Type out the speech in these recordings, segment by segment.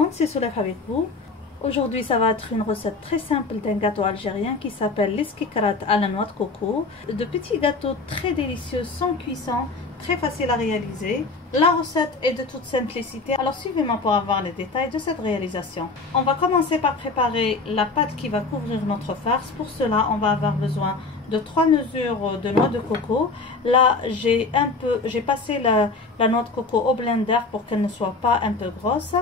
monde, c'est Soulef avec vous. Aujourd'hui, ça va être une recette très simple d'un gâteau algérien qui s'appelle leskikrat à la noix de coco. De petits gâteaux très délicieux, sans cuisson, très facile à réaliser. La recette est de toute simplicité, alors suivez-moi pour avoir les détails de cette réalisation. On va commencer par préparer la pâte qui va couvrir notre farce. Pour cela, on va avoir besoin de 3 mesures de noix de coco. Là, j'ai passé la noix de coco au blender pour qu'elle ne soit pas un peu grosse.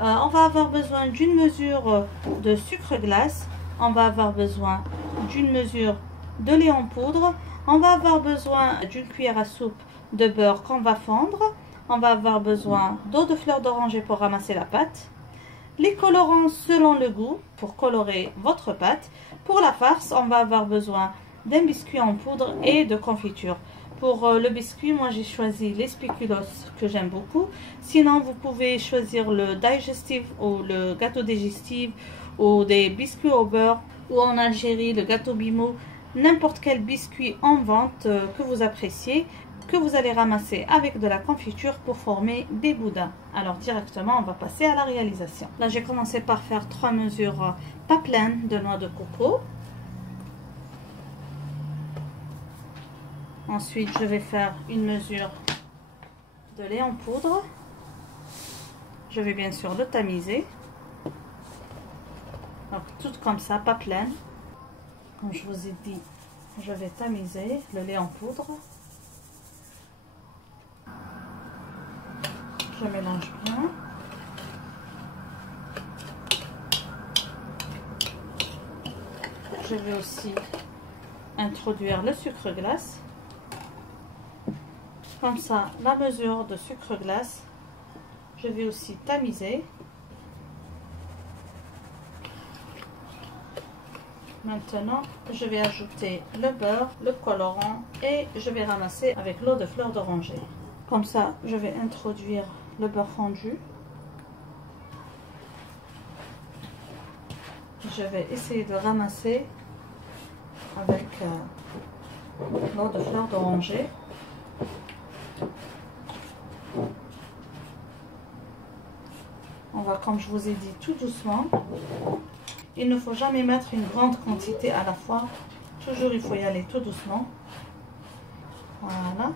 On va avoir besoin d'une mesure de sucre glace. On va avoir besoin d'une mesure de lait en poudre. On va avoir besoin d'une cuillère à soupe de beurre qu'on va fondre. On va avoir besoin d'eau de fleur d'oranger pour ramasser la pâte. Les colorants selon le goût pour colorer votre pâte. Pour la farce, on va avoir besoin d'un biscuit en poudre et de confiture. Pour le biscuit, moi j'ai choisi les spéculoos que j'aime beaucoup. Sinon, vous pouvez choisir le digestive ou le gâteau digestif ou des biscuits au beurre ou en Algérie le gâteau bimo. N'importe quel biscuit en vente que vous appréciez, que vous allez ramasser avec de la confiture pour former des boudins. Alors directement, on va passer à la réalisation. Là, j'ai commencé par faire 3 mesures pas pleines de noix de coco. Ensuite, je vais faire une mesure de lait en poudre. Je vais bien sûr le tamiser. Donc, tout comme ça, pas pleine. Comme je vous ai dit, je vais tamiser le lait en poudre. Je mélange bien. Je vais aussi introduire le sucre glace. Comme ça, la mesure de sucre glace, je vais aussi tamiser. Maintenant, je vais ajouter le beurre, le colorant et je vais ramasser avec l'eau de fleur d'oranger. Comme ça, je vais introduire le beurre fondu. Je vais essayer de ramasser avec l'eau de fleur d'oranger. On va, comme je vous ai dit, tout doucement. Il ne faut jamais mettre une grande quantité à la fois. Toujours, il faut y aller tout doucement. Voilà.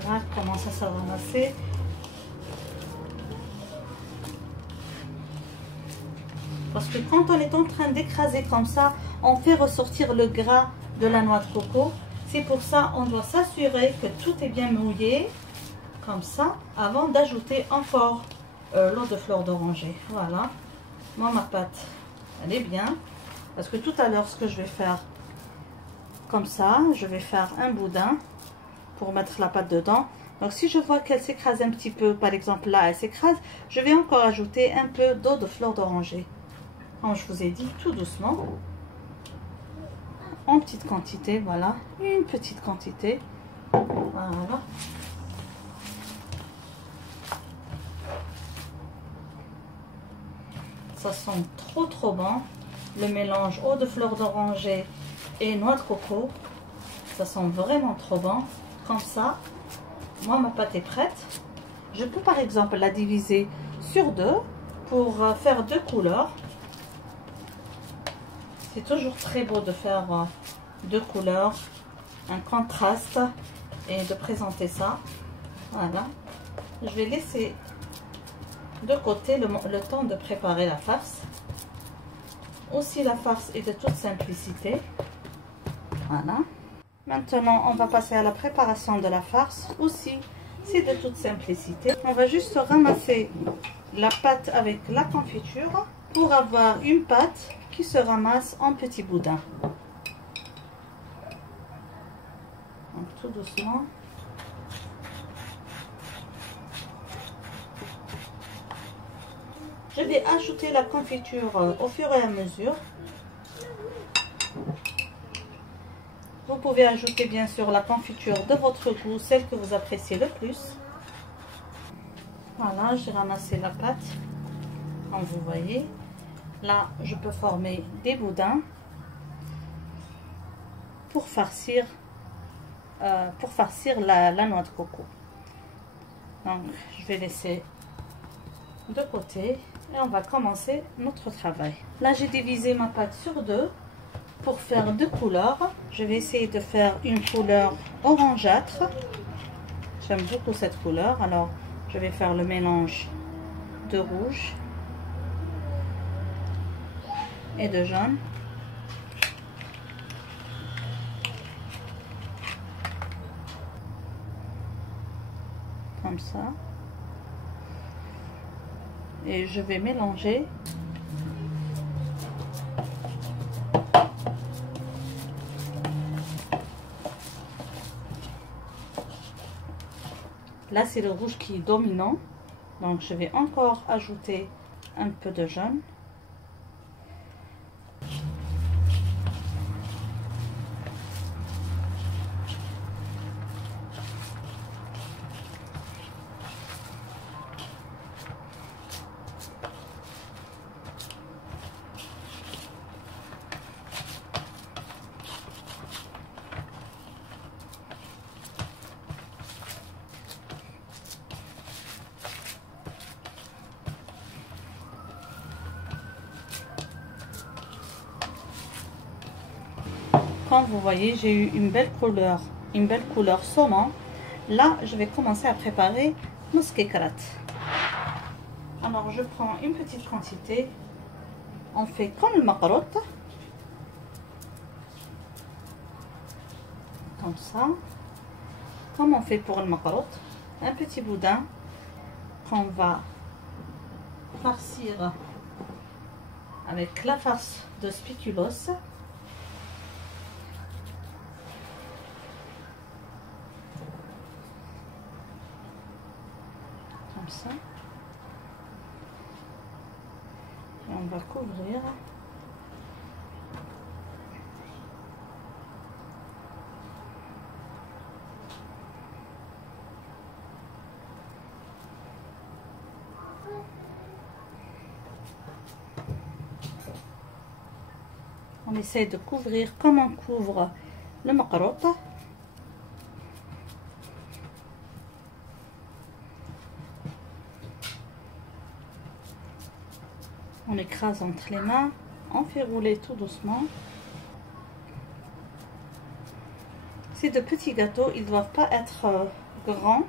Voilà, commence à se ramasser. Parce que quand on est en train d'écraser comme ça, on fait ressortir le gras de la noix de coco. C'est pour ça on doit s'assurer que tout est bien mouillé, comme ça, avant d'ajouter encore l'eau de fleur d'oranger. Voilà. Moi, ma pâte, elle est bien. Parce que tout à l'heure, ce que je vais faire, comme ça, je vais faire un boudin pour mettre la pâte dedans. Donc, si je vois qu'elle s'écrase un petit peu, par exemple là, elle s'écrase, je vais encore ajouter un peu d'eau de fleur d'oranger. Comme je vous ai dit, tout doucement, en petite quantité, voilà, une petite quantité, voilà. Ça sent trop bon, le mélange eau de fleur d'oranger et noix de coco, ça sent vraiment trop bon. Comme ça, moi ma pâte est prête. Je peux par exemple la diviser sur 2 pour faire 2 couleurs. C'est toujours très beau de faire 2 couleurs, un contraste et de présenter ça. Voilà. Je vais laisser de côté le temps de préparer la farce. Aussi, la farce est de toute simplicité. Voilà. Maintenant, on va passer à la préparation de la farce. Aussi, c'est de toute simplicité. On va juste ramasser la pâte avec la confiture pour avoir une pâte qui se ramasse en petits boudins. Donc, tout doucement. Je vais ajouter la confiture au fur et à mesure. Vous pouvez ajouter bien sûr la confiture de votre goût, celle que vous appréciez le plus. Voilà, j'ai ramassé la pâte Comme vous voyez, là, je peux former des boudins pour farcir la noix de coco. Donc, je vais laisser de côté et on va commencer notre travail. Là, j'ai divisé ma pâte sur deux pour faire deux couleurs. Je vais essayer de faire une couleur orangeâtre. J'aime beaucoup cette couleur, alors je vais faire le mélange de rouge et de jaune. Comme ça. Et je vais mélanger. Là, c'est le rouge qui est dominant. Donc, je vais encore ajouter un peu de jaune. Comme vous voyez, j'ai eu une belle couleur saumon. Là, je vais commencer à préparer nos skikrat. Alors, je prends une petite quantité. On fait comme le makarot. Comme ça. Comme on fait pour le makarot. Un petit boudin qu'on va farcir avec la farce de spéculoos. Comme ça. Et on va couvrir. On essaie de couvrir comme on couvre le makarot. On écrase entre les mains, on fait rouler tout doucement. C'est de petits gâteaux, ils ne doivent pas être grands.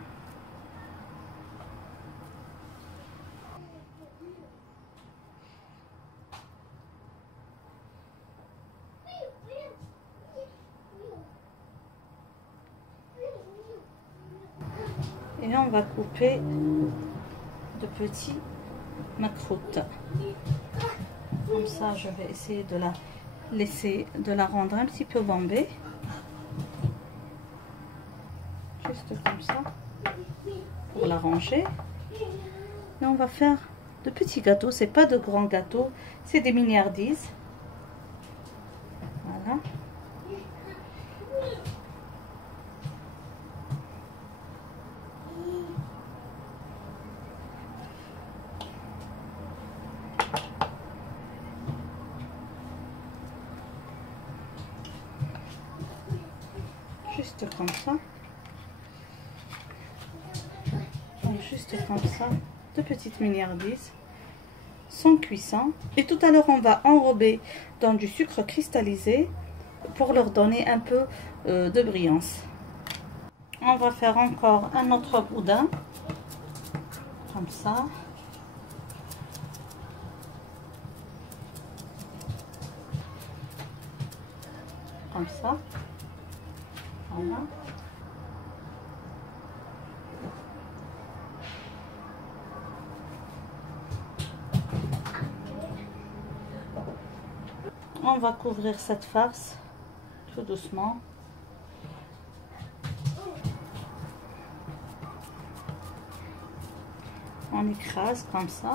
Et on va couper de petits macroutes. Comme ça, je vais essayer de la rendre un petit peu bombée. Juste comme ça. Pour la ranger. Et on va faire de petits gâteaux. C'est pas de grands gâteaux. C'est des mignardises. Voilà. Juste comme ça. Donc juste comme ça, de petites mignardises sans cuisson. Et tout à l'heure, on va enrober dans du sucre cristallisé pour leur donner un peu de brillance. On va faire encore un autre boudin. Comme ça. Comme ça. Voilà. On va couvrir cette farce tout doucement. On écrase comme ça.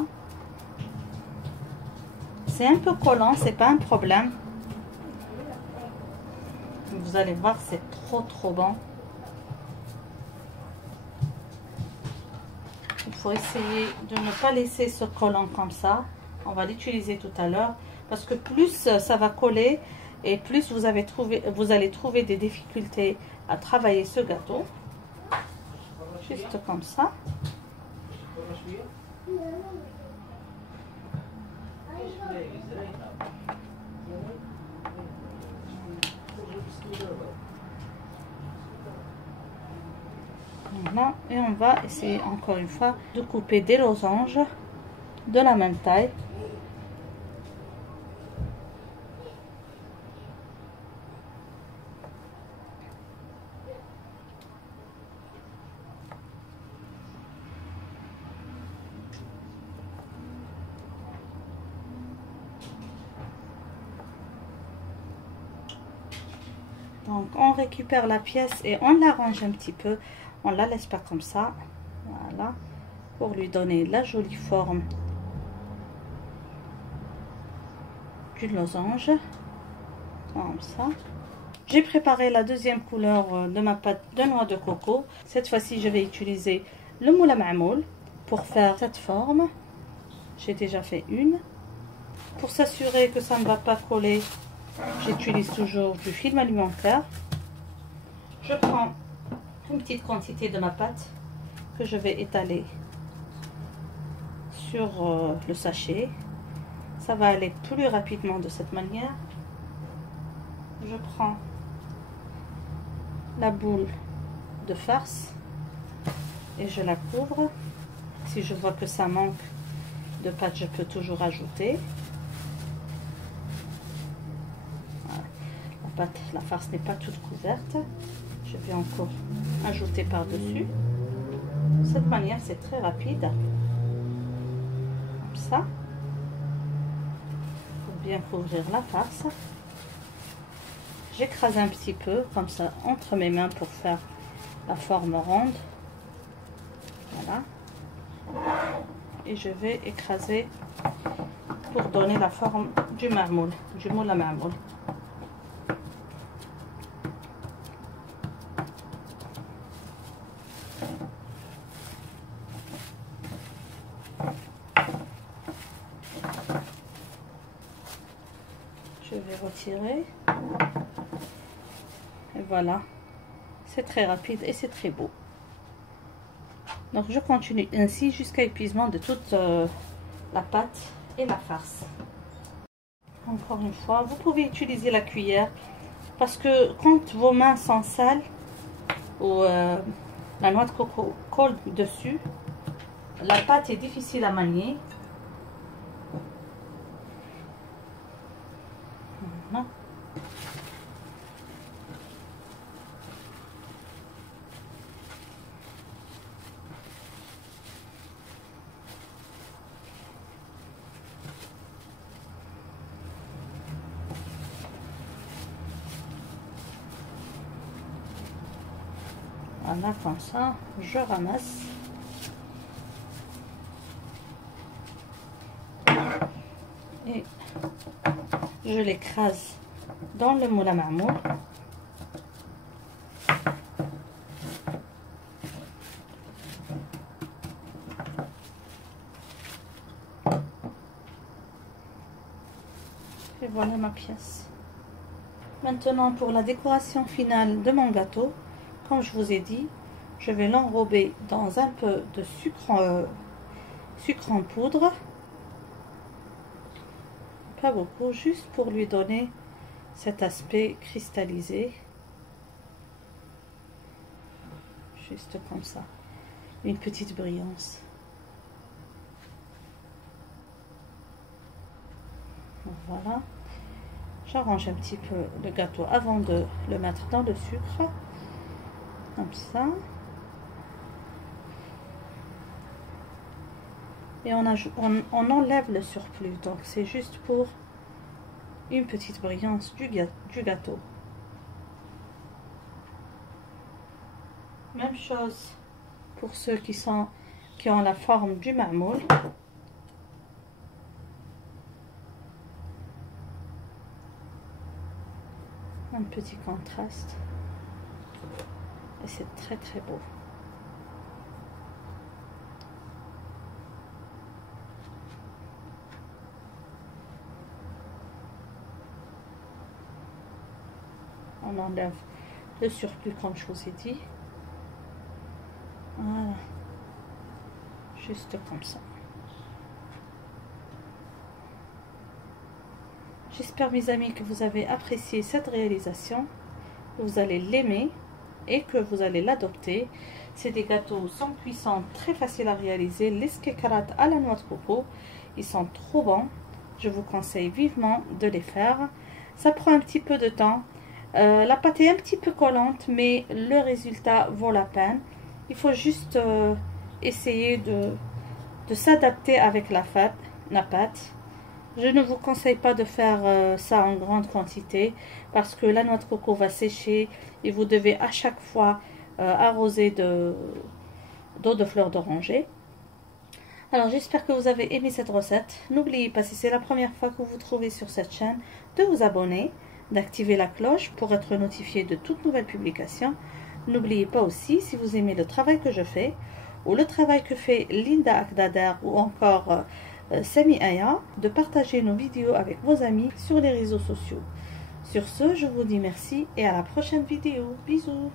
C'est un peu collant, c'est pas un problème. Vous allez voir, c'est trop bon. Il faut essayer de ne pas laisser ce collant comme ça. On va l'utiliser tout à l'heure parce que plus ça va coller et plus vous allez trouver des difficultés à travailler ce gâteau. Juste comme ça. Voilà. Et on va essayer encore une fois de couper des losanges de la même taille. Donc on récupère la pièce et on l'arrange un petit peu, on la laisse pas comme ça, voilà, pour lui donner la jolie forme du losange, comme ça. J'ai préparé la deuxième couleur de ma pâte de noix de coco. Cette fois-ci je vais utiliser le moule à mamoul pour faire cette forme. J'ai déjà fait une. Pour s'assurer que ça ne va pas coller, j'utilise toujours du film alimentaire. Je prends une petite quantité de ma pâte que je vais étaler sur le sachet. Ça va aller plus rapidement de cette manière. Je prends la boule de farce et je la couvre. Si je vois que ça manque de pâte, je peux toujours ajouter. La farce n'est pas toute couverte, je vais encore ajouter par dessus. De cette manière c'est très rapide, comme ça, pour bien couvrir la farce. J'écrase un petit peu comme ça entre mes mains pour faire la forme ronde, voilà, et je vais écraser pour donner la forme du marmoule, du moule à marmoule. Je vais retirer et voilà, c'est très rapide et c'est très beau. Donc je continue ainsi jusqu'à épuisement de toute la pâte et la farce. Encore une fois, vous pouvez utiliser la cuillère parce que quand vos mains sont sales ou la noix de coco colle dessus, la pâte est difficile à manier. Voilà. Voilà, comme ça, je ramasse. Et je l'écrase dans le moule à marmoule. Et voilà ma pièce. Maintenant pour la décoration finale de mon gâteau, comme je vous ai dit, je vais l'enrober dans un peu de sucre en poudre. Pas beaucoup, juste pour lui donner cet aspect cristallisé. Juste comme ça. Une petite brillance. Voilà. J'arrange un petit peu le gâteau avant de le mettre dans le sucre. Comme ça. Et on enlève le surplus. Donc c'est juste pour une petite brillance du gâteau. Même chose pour ceux qui ont la forme du marmoule. Un petit contraste. Et c'est très très beau. on enlève le surplus comme je vous ai dit. Voilà, juste comme ça. J'espère mes amis que vous avez apprécié cette réalisation, que vous allez l'aimer et que vous allez l'adopter. C'est des gâteaux sans cuisson, très faciles à réaliser, les kekarat à la noix de coco. Ils sont trop bons, je vous conseille vivement de les faire. Ça prend un petit peu de temps, la pâte est un petit peu collante, mais le résultat vaut la peine. Il faut juste essayer de s'adapter avec la pâte. Je ne vous conseille pas de faire ça en grande quantité parce que la noix de coco va sécher et vous devez à chaque fois arroser d'eau de fleur d'oranger. Alors j'espère que vous avez aimé cette recette. N'oubliez pas, si c'est la première fois que vous vous trouvez sur cette chaîne, de vous abonner, d'activer la cloche pour être notifié de toute nouvelle publication. N'oubliez pas aussi, si vous aimez le travail que je fais ou le travail que fait Linda Akdader ou encore Sami Aya, de partager nos vidéos avec vos amis sur les réseaux sociaux. Sur ce, je vous dis merci et à la prochaine vidéo. Bisous.